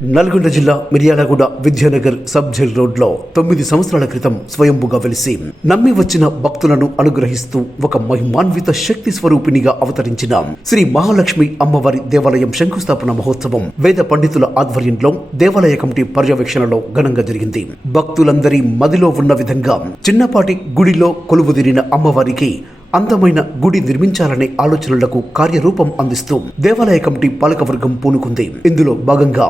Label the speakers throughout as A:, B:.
A: నల్గొండ జిల్లా Miryalaguda Vidyanagar sub jail రోడ్లో తొమ్మిది సంవత్సరాల క్రితం స్వయంభుగా వెలిసి నమ్మి వచ్చిన భక్తులను అనుగ్రహిస్తూ ఒక మహిమాన్విత శక్తి స్వరూపిణిగా అవతరించిన శ్రీ మహాలక్ష్మి అమ్మవారి దేవాలయం శంకుస్థాపన మహోత్సవం వేద పండితుల ఆధ్వర్యంలో దేవాలయ కమిటీ పర్యవేక్షణలో ఘనంగా జరిగింది. భక్తులందరి మదిలో ఉన్న విధంగా చిన్నపాటి గుడిలో కొలువుదిరిన అమ్మవారికి అందమైన గుడి నిర్మించాలనే ఆలోచనలకు కార్యరూపం అందిస్తూ దేవాలయ కమిటీ పాలకవర్గం పూనుకుంది. ఇందులో భాగంగా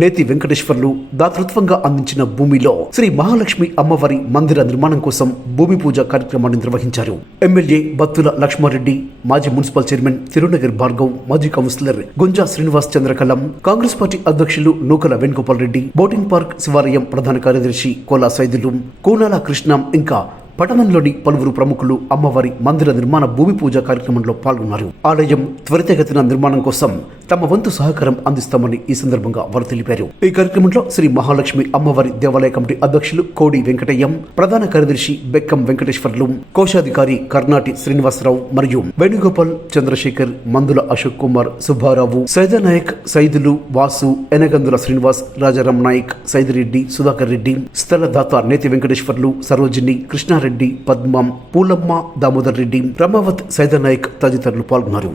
A: నేతి వెంకటేశ్వర్లు దాతృత్వంగా అందించిన భూమిలో శ్రీ మహాలక్ష్మి అమ్మవారి మందిర నిర్మాణం కోసం భూమి పూజ కార్యక్రమాన్ని నిర్వహించారు. ఎమ్మెల్యే బత్తుల లక్ష్మారెడ్డి మాజీ మున్సిపల్ చైర్మన్ తిరునగర్ భార్గవ్ మాజీ councillor Gunja Srinivas Chandrakalam Congress party అధ్యక్షులు నూకల వేణుగోపాల్ రెడ్డి బోటింగ్ పార్క్ శివాలయం ప్రధాన కార్యదర్శి కోలా సైదులు కోనాల కృష్ణం ఇంకా పట్టణంలోని పలువురు ప్రముఖులు అమ్మవారి మందిర నిర్మాణ భూమి పూజ కార్యక్రమంలో పాల్గొన్నారు. ఆలయం త్వరితగతిన నిర్మాణం కోసం తమ వంతు సహకారం అందిస్తామని ఈ సందర్భంగా వారు తెలిపారు. ఈ కార్యక్రమంలో శ్రీ మహాలక్ష్మి అమ్మవారి దేవాలయ కమిటీ అధ్యక్షులు కోడి వెంకటయ్యం ప్రధాన కార్యదర్శి బెక్కం వెంకటేశ్వర్లు కోశాధికారి కర్ణాటి శ్రీనివాసరావు మరియు వేణుగోపాల్ చంద్రశేఖర్ మందుల అశోక్ కుమార్ సుబ్బారావు సైదానాయక్ సైదులు వాసు ఎనగందుల శ్రీనివాస్ రాజారాం నాయక్ సైదిరెడ్డి సుధాకర్ రెడ్డి స్థలదాత నేతి వెంకటేశ్వర్లు సరోజిని కృష్ణారెడ్డి రెడ్డి పద్మం పూలమ్మ దామోదర్ రెడ్డి రమావత్ సైదానాయక్ తదితరులు పాల్గొన్నారు.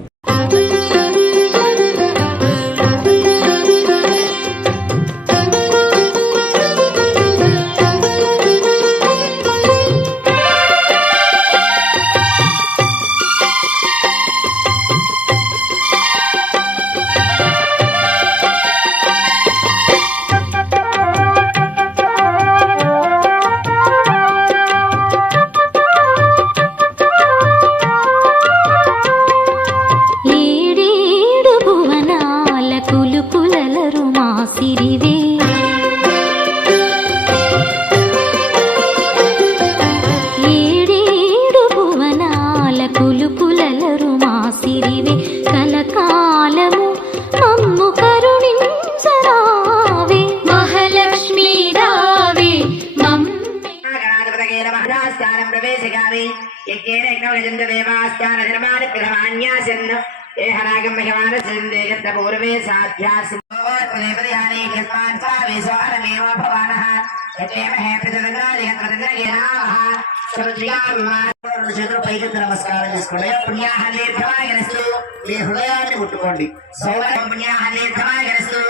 B: యజేమహే ప్రజలంగాలి ప్రజలగే నామః చేతులు పైకి నమస్కారం చేసుకోండి మీ హృదయాన్ని ముట్టుకోండి సౌర పుణ్యాహనేభ్యమాగనస్తు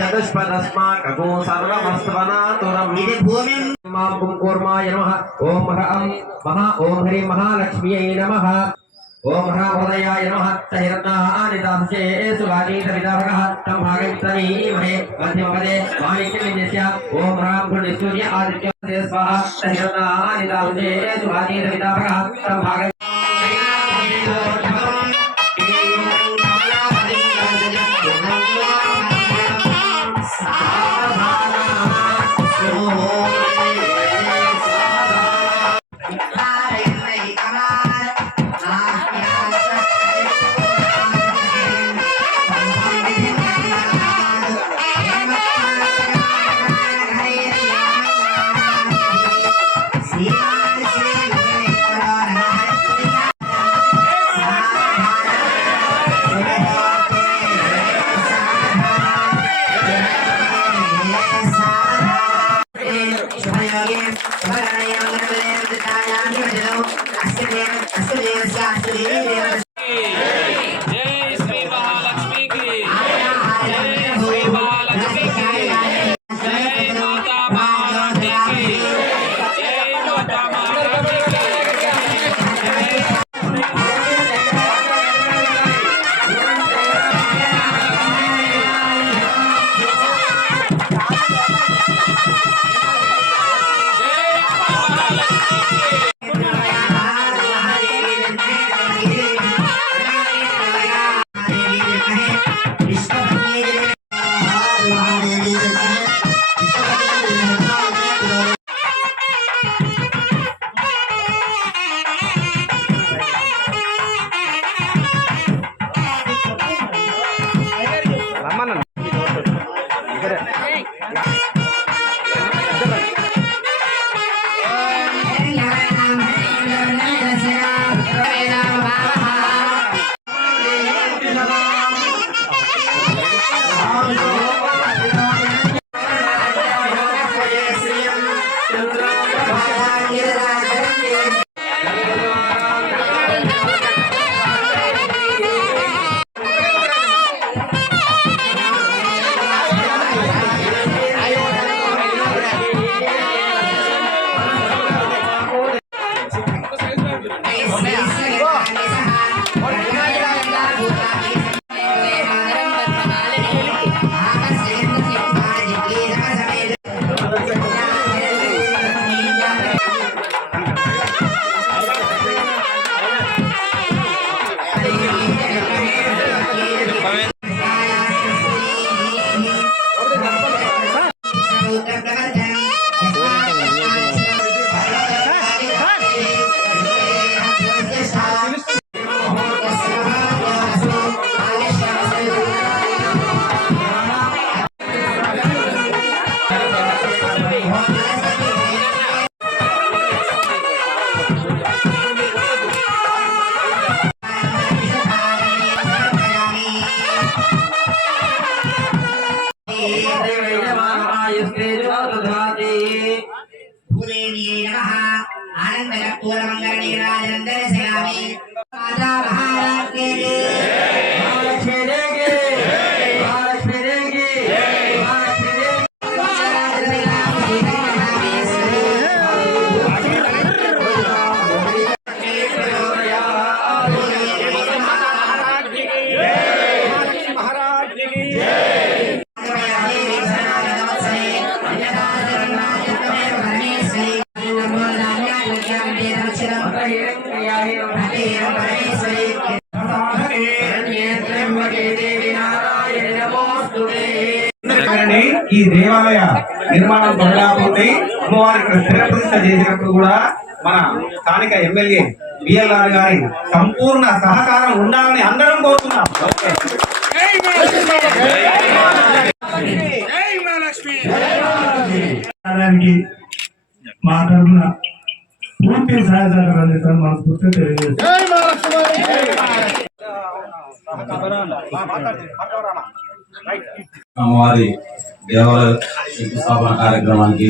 B: విపచ్చదుష్పదస్మాకగో సర్వమస్వనాతురం
C: ఇది భూమి
B: మాం కుంకూర్మాయ నమః ఓం హ్రం మహా ఓం హ్రీం మహాలక్ష్మ్యై నమః ఓం హ్రామోదయాయ నమః సహిరత్నాని దాసే సుగానీత విదాభగః తం భాగమిత్రమీమహే మధ్యమపదే మాణిక్యమిన్యస్య ఓం హ్రాం భృణి సూర్య ఆదిత్య స్వాహ సహిరత్నాని దాసే సుగానీత విదాభగః తం భాగ
D: குருவியே
C: நம ஆனந்தர பூரமங்கர நீராஜனந்தர சிலாமி மாதா
E: மகாராஜ் ఈ దేవాలయ నిర్మాణం కొనలేకపోతే అమ్మవారి ఇక్కడ స్థిర ప్రతిష్ట చేసినప్పుడు కూడా మన స్థానిక ఎమ్మెల్యే బిఎల్ఆర్ గారి సంపూర్ణ సహకారం ఉండాలని అందరం కోరుతున్నాం
F: మా తరఫున పూర్తి సహాయ సహకారాలు అందిస్తాను మనస్ఫూర్తిగా తెలియజేస్తాను
G: అమ్మవారి దేవాలయ శంకుస్థాపన కార్యక్రమానికి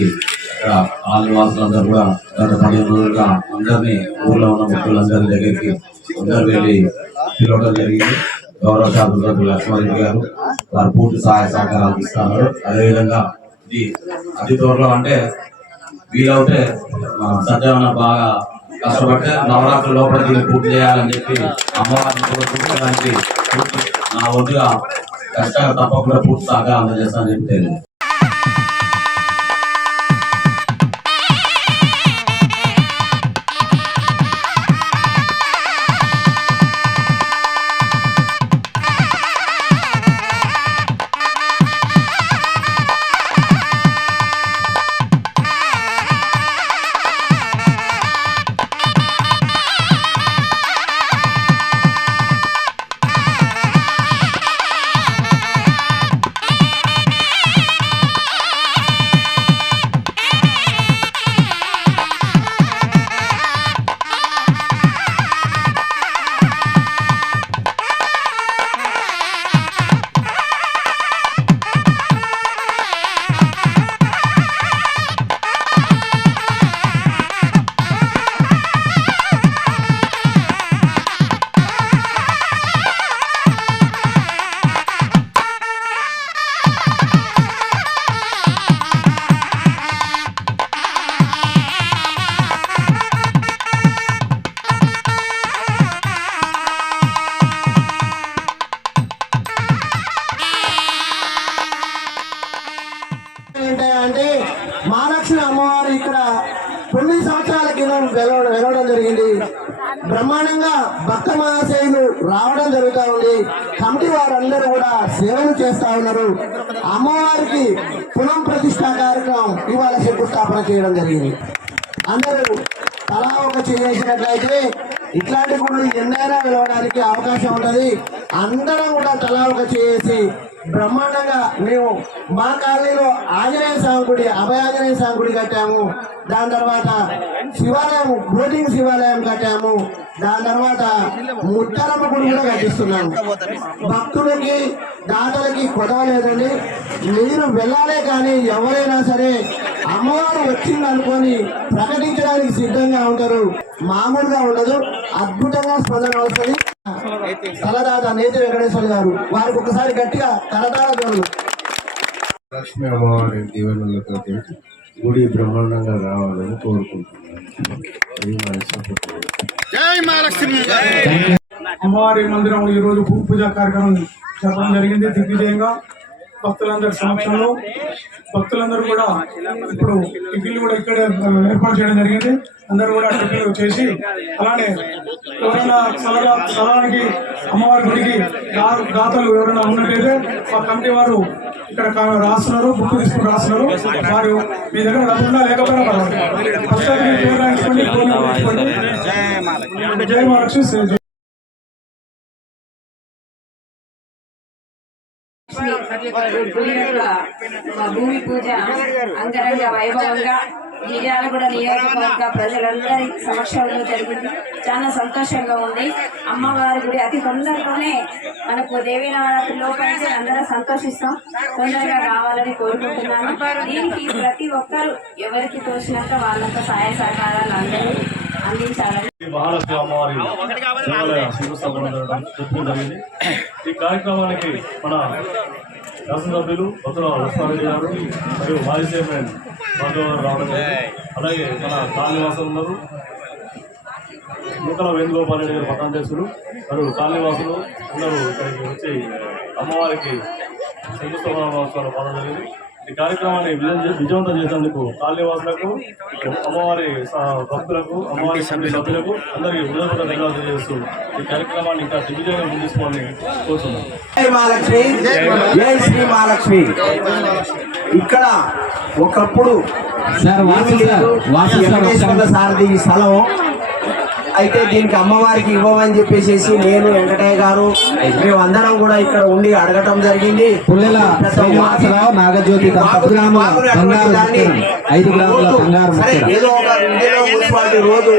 G: ఇక్కడ ఆదివాసులందరూ కూడా గత పదిహేను రోజులుగా అందరినీ ఊర్లో ఉన్న భక్తులందరి దగ్గరికి అందరు వెళ్ళి పిలవడం జరిగింది. గౌరవ శాసనసభ్యులు లక్ష్మణ్ గారు వారు పూర్తి సహాయ సహకారాలు ఇస్తున్నారు. అదేవిధంగా ఇది అతి త్వరలో అంటే వీలవుతే సత్యవన బాగా కష్టపడితే నవరాత్రి లోపల దీన్ని పూర్తి చేయాలని చెప్పి అమ్మవారిని కోరుకుంటానికి నా వంతుగా కష్టంగా తప్పకుండా పూర్తి సహకారం అందజేస్తానని చెప్పి తెలియదు
H: ఏంటంటే మహాలక్ష్మి అమ్మవారు ఇక్కడ తొమ్మిది సంవత్సరాల కింద వెలవడం వెలవడం జరిగింది. బ్రహ్మాండంగా భక్త మహాశయులు రావడం జరుగుతూ ఉంది. కమిటీ వారందరూ కూడా సేవలు చేస్తా ఉన్నారు. అమ్మవారికి పునః ప్రతిష్ట కార్యక్రమం ఇవాళ శంకుస్థాపన చేయడం జరిగింది. అందరూ తలా ఒక చేసినట్లయితే ఇట్లాంటి గుళ్ళు ఎన్నైనా వెలవడానికి అవకాశం ఉంటుంది. అందరం కూడా తలా ఒక చేసి బ్రహ్మాండంగా మేము మా కాలనీలో ఆంజనేయ స్వామి గుడి అభయ ఆంజనేయ స్వామి గుడి కట్టాము. దాని తర్వాత శివాలయం బోటింగ్ శివాలయం కట్టాము. దాని తర్వాత ముత్తారమ్మ గుడి కూడా కట్టిస్తున్నాము. భక్తులకి దాతలకి కొదవ లేదండి మీరు వెళ్ళాలే కానీ ఎవరైనా సరే అమ్మవారు వచ్చింది అనుకొని ప్రకటించడానికి సిద్ధంగా ఉంటారు. మామూలుగా ఉండదు. అద్భుతంగా స్పందన వస్తుంది. తలదాత నేతి వెంకటేశ్వర గారు. వారికి ఒకసారి గట్టిగా తలదాత గారు
F: లక్ష్మీ అమ్మవారి దీవెనలతో గుడి బ్రహ్మాండంగా రావాలని కోరుకుంటున్నాను.
I: అమ్మవారి మందిరం ఈ రోజు పూజ కార్యక్రమం జరపడం జరిగింది. దిగ్విజయంగా భక్తులందరి సమక్షంలో భక్తులందరూ కూడా ఇప్పుడు టిఫిన్లు కూడా ఇక్కడే ఏర్పాటు చేయడం జరిగింది. అందరూ కూడా టిఫిన్లు చేసి అలానే ఎవరైనా సలహా సలహానికి అమ్మవారి గుడికి దాతలు ఎవరైనా ఉన్నట్లయితే మా కమిటీ వారు ఇక్కడ రాస్తున్నారు బుక్ తీసుకుని రాస్తున్నారు. వారు మీ దగ్గర డబ్బున్నా లేకపోయినా పర్వాలేదు. ఫస్ట్ పేరు రాయించుకోండి ఫోన్ మహాలక్ష్మి.
J: మా భూమి పూజ అంగరంగ వైభవంగా మిర్యాలగూడ నియోజకవర్గ ప్రజలందరి సమక్షంలో జరిగింది. చాలా సంతోషంగా ఉంది. అమ్మవారి గుడి అతి తొందరలోనే మనకు దేవీ నవరాత్రి లోపైతే అందరం సంతోషిస్తాం. తొందరగా రావాలని కోరుకుంటున్నాను. దీనికి ప్రతి ఒక్కరు ఎవరికి తోచినంత వాళ్ళంత సహాయ సహకారాలు అందరూ అందించాలని
I: మహాలక్ష్మి అమ్మవారి దేవాలయ జరగడం చెప్పడం జరిగింది. ఈ కార్యక్రమానికి మన శాసనసభ్యులు కొత్తల లక్ష్మారెడ్డి గారు మరియు మాజీ చైర్మన్ గారు. రావడం అలాగే మన కాలనీవాసులు ఉన్నారు. నూతన వేణుగోపాల్ రెడ్డి గారు పట్టాధ్యక్షులు మరియు కాలనీవాసులు అందరూ ఇక్కడికి వచ్చి అమ్మవారికి శంకుస్థాపన మహోత్సవాలు జరిగింది. ఈ కార్యక్రమాన్ని విజయం విజయవంతం చేసేందుకు కాలనీవాసులకు అమ్మవారి భక్తులకు అమ్మవారి సభ్యు- సభ్యులకు అందరికీ హృదయపూర్వక ధన్యవాదాలు తెలియజేస్తూ ఈ కార్యక్రమాన్ని ఇంకా దిగ్విజయంగా ముందుకోవాలని
H: శ్రీ మహాలక్ష్మి. ఇక్కడ ఒకప్పుడు ఏమీ లేదు. వెంకటేశ్వర సారథి ఈ స్థలం అయితే దీనికి అమ్మవారికి ఇవ్వమని చెప్పేసి నేను వెంకటయ్య గారు మేము అందరం కూడా ఇక్కడ ఉండి అడగటం జరిగింది.
K: పుల్లెల శ్రీనివాసరావు నాగజ్యోతి.
H: ఏదో ఒక మున్సిపాలిటీ రోజు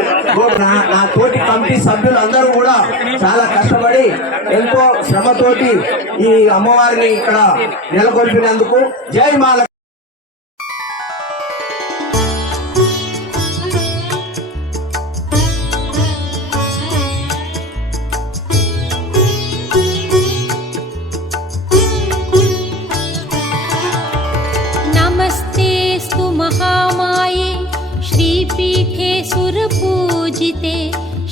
H: నా తోటి కమిటీ సభ్యులు అందరూ కూడా చాలా కష్టపడి ఎంతో శ్రమతోటి ఈ అమ్మవారిని ఇక్కడ నెలకొల్పినందుకు జై మాల
L: श्रीपीठे सुरपूजिते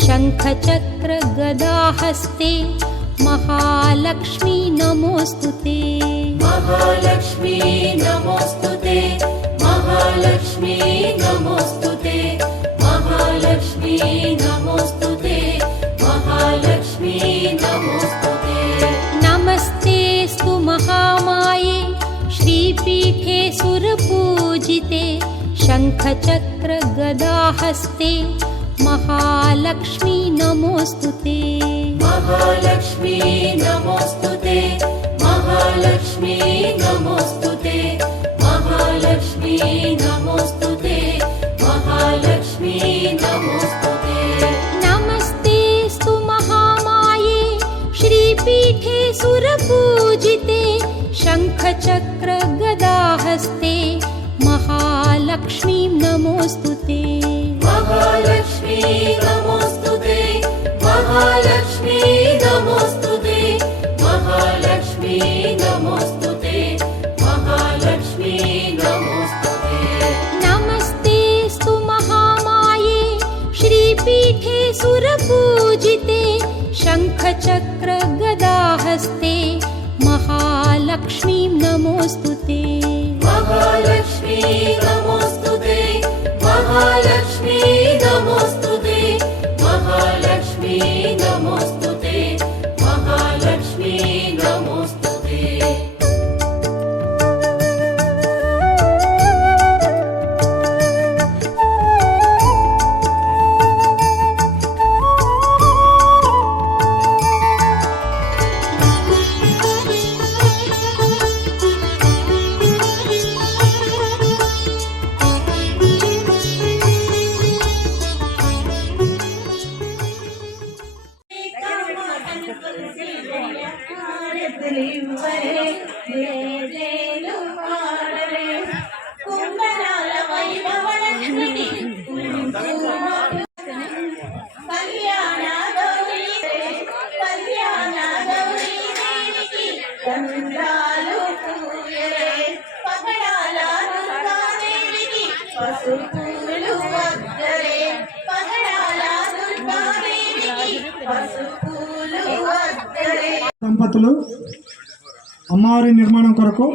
L: शङ्खचक्रगदाहस्ते महालक्ष्मी नमोऽस्तु ते। महालक्ष्मी नमोऽस्तु ते महालक्ष्मी नमोऽस्तु ते महालक्ष्मी नमोऽस्तु ते महालक्ष्मी नमोऽस्तु ते। नमस्तेऽस्तु महामाये श्रीपीठे सुरपूजिते शङ्खचक्रगदाहस्ते महालक्ष्मी नमोऽस्तु ते। महालक्ष्मी नमोऽस्तु ते। महालक्ष्मी नमोऽस्तु ते। महालक्ष्मी नमोऽस्तु ते। महालक्ष्मी नमोऽस्तु ते। नमस्तेऽस्तु महामाये श्रीपीठे सुरपूजिते शङ्खचक्रगदाहस्ते महालक्ष्मीं नमोऽस्तु ते। महालक्ष्मी नमोऽस्तु ते। महालक्ष्मी
I: దంపతులు నిర్మాణం కొరకు